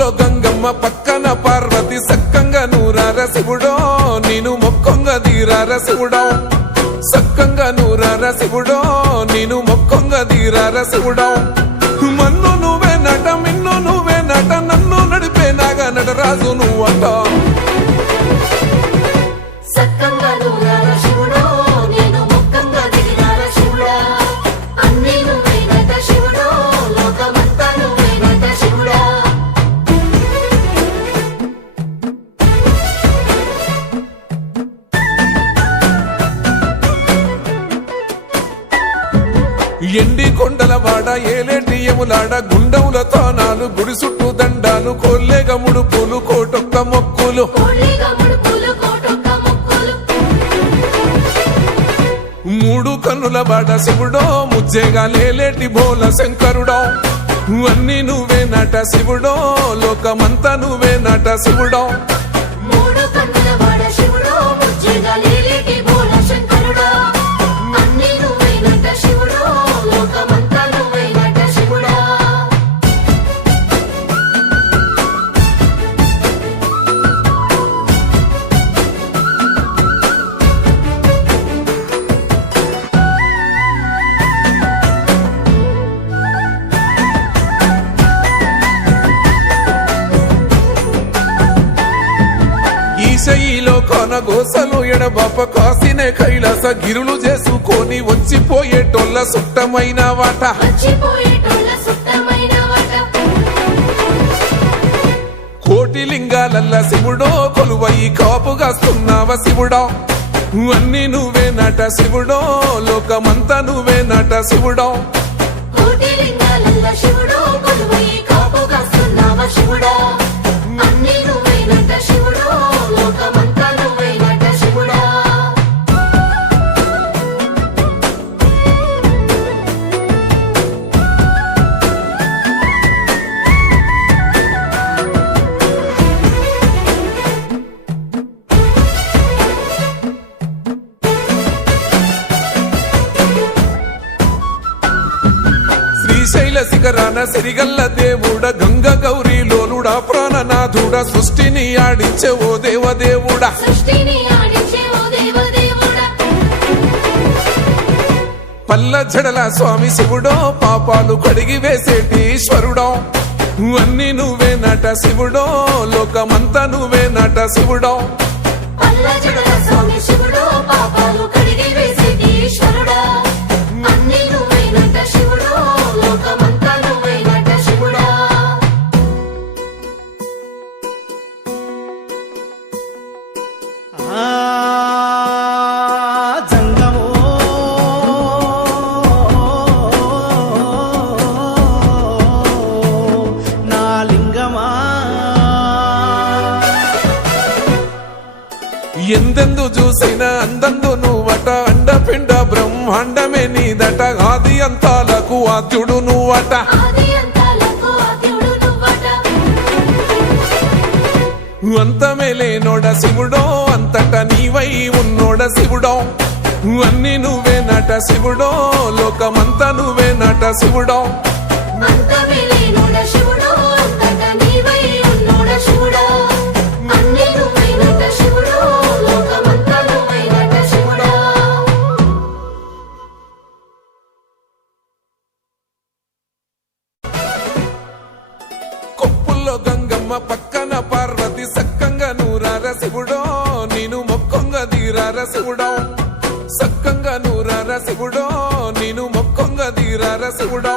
కొప్పుల్లో గంగమ్మ పక్కన పార్వతి సక్కంగా నూరార శివుడో నేను మొక్కంగా తీరార శివుడో సక్కంగా నూరార శివుడో నేను మొక్కంగా తీరార శివుడో మన్ను నువ్వే నట మిన్ను నువ్వే నట నన్ను నడిపే నాగా నటరాజు నువ్వంట ఎండి కొండల వాడ ఏలేటి యములాడ గుండముల తానాలు గుడి చుట్టూ దండాలు కోల్లేగ ముడుపులు కోటొక్క మొక్కులు మూడు కన్నుల వాడ శివుడో ముజ్జేగా లేలేటి బోల శంకరుడో అన్ని నువ్వే నట శివుడో లోకమంతా నువ్వే నట శివుడో ఈశయిలో కొనగోసలు ఎడబాప కాసినే కైలాస గిరులు చేసుకొని వచ్చిపోయేటోళ్ళ సుట్టమైన వాట కోటి లింగాలల్ల శివుడో కొలువయి కాపుగాస్తున్నావ శివుడో అన్ని నువ్వే నట శివుడో లోకమంతా నువ్వే నట శివుడో శ్రీశైల శిఖరాన సిరిగల్ల దేవుడ గంగ గౌరీ లోలుడా ప్రాణనాథుడ సృష్టిని ఆడించే ఓ దేవదేవుడా పల్ల జడల స్వామి శివుడో పాపాలు కడిగి వేసేటి ఈశ్వరుడో అన్ని నువ్వే నట శివుడో లోకమంతా నువ్వే నట శివుడో ఎందెందు చూసిన అందందు నువ్వట అండపిండ బ్రహ్మాండమే నీదట ఆది అంతాలకు ఆద్యుడు నువ్వట అంతమే లేనోడ శివుడో అంతట నీవై ఉన్నోడ శివుడో అన్ని నువ్వే నట శివుడో లోకమంతా నువ్వే నట శివుడో కొప్పుల్లో గంగమ్మ పక్కన పార్వతి సక్కంగా నూరార శివుడో నేను మొక్కంగా తీరార శివుడో సక్కంగా నూరార శివుడో నేను మొక్కంగా తీరార శివుడో